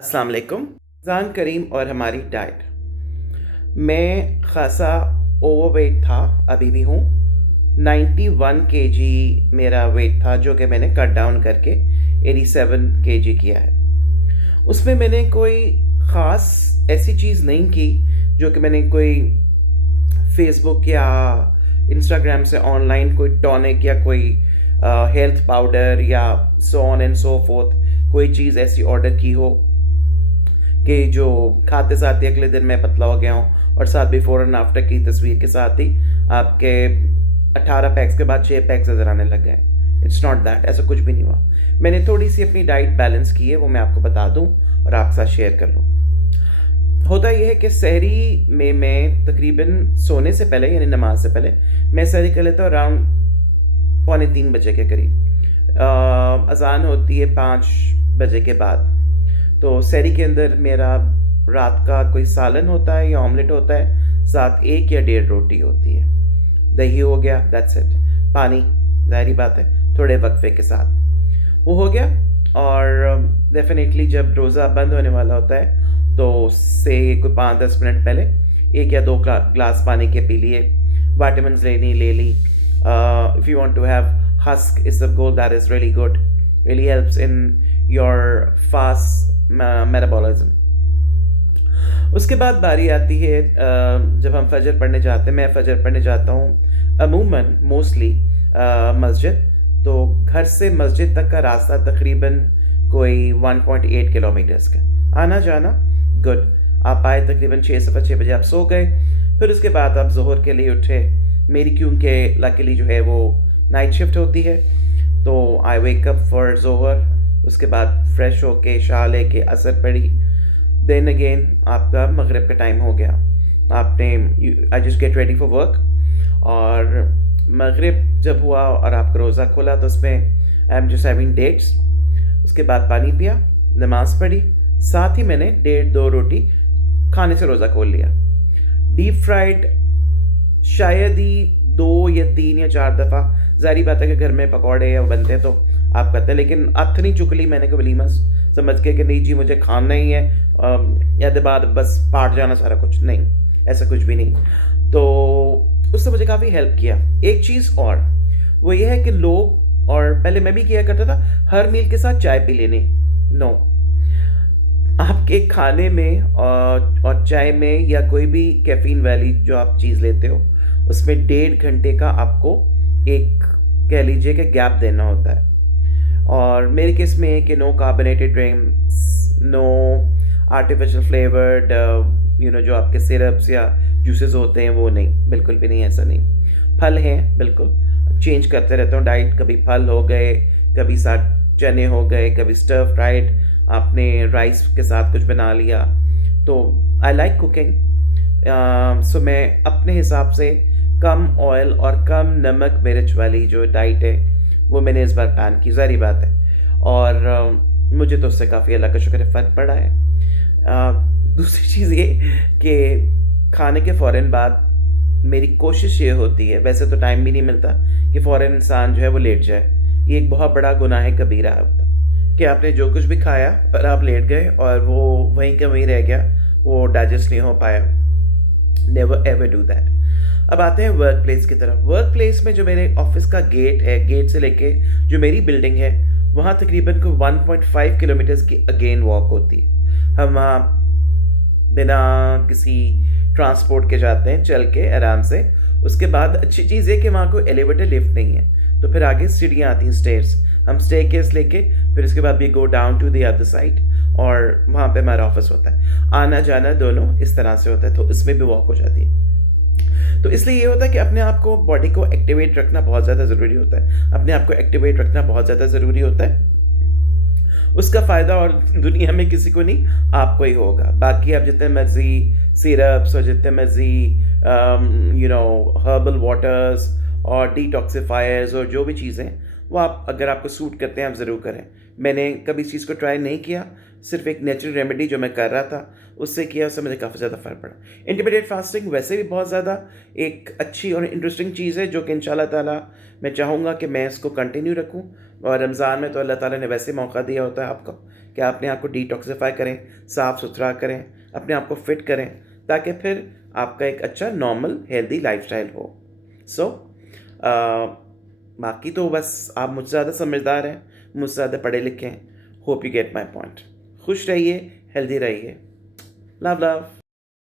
अस्सलाम वालेकुम। रमज़ान करीम और हमारी डाइट। मैं ख़ासा ओवरवेट था, अभी भी हूँ। 91 केजी मेरा वेट था, जो कि मैंने कट डाउन करके 87 केजी किया है। उसमें मैंने कोई ख़ास ऐसी चीज़ नहीं की, जो कि मैंने कोई फ़ेसबुक या इंस्टाग्राम से ऑनलाइन कोई टॉनिक या कोई हेल्थ पाउडर या so on and so fourth कोई चीज़ ऐसी ऑर्डर की हो कि जो खाते साथ ही अगले दिन मैं पतला हो गया हूँ और साथ बिफोर एंड आफ्टर की तस्वीर के साथ ही आपके 18 पैक्स के बाद 6 पैक्स नज़र आने लग गए। इट्स नॉट दैट, ऐसा कुछ भी नहीं हुआ। मैंने थोड़ी सी अपनी डाइट बैलेंस की है, वो मैं आपको बता दूँ और आपके साथ शेयर कर लूँ। होता यह है कि सहरी में मैं तकरीबन सोने से पहले यानी नमाज से पहले मैं सहरी कर लेता हूँ अराउंड 2:45 के करीब। अज़ान होती है 5 बजे के बाद। तो सहरी के अंदर मेरा रात का कोई सालन होता है या ऑमलेट होता है, साथ 1 या 1.5 रोटी होती है, दही हो गया, दैट्स इट। पानी, ज़ाहिर बात है, थोड़े वक्फे के साथ वो हो गया। और डेफिनेटली जब रोज़ा बंद होने वाला होता है तो उससे कोई 5-10 मिनट पहले 1 या 2 ग्लास पानी के पी लिए, विटामिन्स ले ली। If you want to have husk isabgol, that is really good, really helps in your fast metabolism. उसके बाद बारी आती है जब हम फजर पढ़ने जाते हैं। मैं फजर पढ़ने जाता हूँ अमूमन मोस्टली मस्जिद। तो घर से मस्जिद तक का रास्ता तकरीबन कोई 1.8 किलोमीटर्स का, आना जाना गुड। आप आए तकरीबन 6 बजे, आप सो गए, फिर उसके बाद आप ज़ोहर के लिए उठे। मेरी क्योंकि लकीली जो है वो नाइट शिफ्ट होती है, तो आई वेक अप फॉर ज़ोहर। उसके बाद फ्रेश होके शाह लेके असर पढ़ी, देन अगेन आपका मगरिब का टाइम हो गया। आपने I just get ready for work. और मगरिब जब हुआ और आपका रोज़ा खोला तो उसमें I am just having dates. उसके बाद पानी पिया, नमाज़ पढ़ी, साथ ही मैंने 1.5-2 रोटी खाने से रोज़ा खोल लिया। डीप फ्राइड शायद ही 2 या 3 या 4 दफ़ा, ज़ाहिर बात है कि घर में पकौड़े या बनते तो आप करते हैं, लेकिन अथ नहीं चुकली मैंने कभी वलीमा समझ के कि नहीं जी मुझे खाना ही है या के बाद बस पाट जाना सारा कुछ, नहीं, ऐसा कुछ भी नहीं। तो उससे मुझे काफ़ी हेल्प किया। एक चीज़ और वो ये है कि लोग, और पहले मैं भी किया करता था, हर मील के साथ चाय पी लेनी। नो, आपके खाने में और चाय में या कोई भी कैफ़ीन वाली जो आप चीज़ लेते हो उसमें 1.5 घंटे का आपको एक कह लीजिए कि गैप देना होता है। और मेरे केस में कि no carbonated drinks, no artificial flavoured जो आपके सिरप्स या जूसेस होते हैं वो नहीं, बिल्कुल भी नहीं, ऐसा नहीं। फल हैं, बिल्कुल चेंज करते रहता हूँ डाइट। कभी फल हो गए, कभी साथ चने हो गए, कभी स्टर फ्राइड आपने राइस के साथ कुछ बना लिया। तो आई लाइक कुकिंग, सो मैं अपने हिसाब से कम ऑयल और कम नमक मिर्च वाली जो डाइट है वो मैंने इस बार प्लान की, ज़ाहिर बात है। और मुझे तो उससे काफ़ी अल्लाह का शुक्र है फ़र्क पड़ा है। दूसरी चीज़ ये कि खाने के फ़ौरन बाद मेरी कोशिश ये होती है, वैसे तो टाइम भी नहीं मिलता, कि फ़ौरन इंसान जो है वो लेट जाए। ये एक बहुत बड़ा गुनाह कबीरा होता है कि आपने जो कुछ भी खाया पर आप लेट गए और वो वहीं का वहीं रह गया, वो डाइजेस्ट नहीं हो पाया। Never ever do that. अब आते हैं वर्क प्लेस की तरफ। वर्क प्लेस में जो मेरे ऑफिस का गेट है, गेट से लेके जो मेरी बिल्डिंग है वहाँ तकरीबन को 1.5 किलोमीटर्स की अगेन वॉक होती है। हम वहाँ बिना किसी ट्रांसपोर्ट के जाते हैं, चल के आराम से। उसके बाद अच्छी चीज़ है कि वहाँ कोई एलिवेटर लिफ्ट नहीं है, तो फिर आगे सीढ़ियाँ आती हैं, स्टेयर्स। हम स्टेयरकेस लेके फिर उसके बाद भी go down to the other side, और वहाँ पे हमारा ऑफिस होता है। आना जाना दोनों इस तरह से होता है, तो इसमें भी वॉक हो जाती है। तो इसलिए ये होता है कि अपने आप को, बॉडी को एक्टिवेट रखना बहुत ज़्यादा ज़रूरी होता है। अपने आप को एक्टिवेट रखना बहुत ज़्यादा ज़रूरी होता है। उसका फ़ायदा और दुनिया में किसी को नहीं, आपको ही होगा। बाकी आप जितने मर्जी सिरप्स और जितने मर्जी हर्बल वाटर्स और डिटॉक्सिफायर्स और जो भी चीज़ें, वो आप अगर आपको सूट करते हैं आप ज़रूर करें। मैंने कभी इस चीज़ को ट्राई नहीं किया, सिर्फ एक नेचुरल रेमेडी जो मैं कर रहा था उससे किया, उससे मुझे काफ़ी ज़्यादा फ़र्क पड़ा। इंटरमीडिएट फास्टिंग वैसे भी बहुत ज़्यादा एक अच्छी और इंटरेस्टिंग चीज़ है जो कि इंशाल्लाह ताला मैं चाहूँगा कि मैं इसको कंटिन्यू रखूँ। और रमज़ान में तो अल्लाह ताला ने वैसे मौका दिया होता है आपको कि आप अपने आप को डिटॉक्सिफाई करें, साफ़ सुथरा करें, अपने आप को फिट करें, ताकि फिर आपका एक अच्छा नॉर्मल हेल्दी लाइफस्टाइल हो। सो बाकी तो बस आप मुझसे ज़्यादा समझदार हैं, मुझसे ज़्यादा पढ़े लिखे हैं। Hope you get my point. खुश रहिए, हेल्दी रहिए। Love love.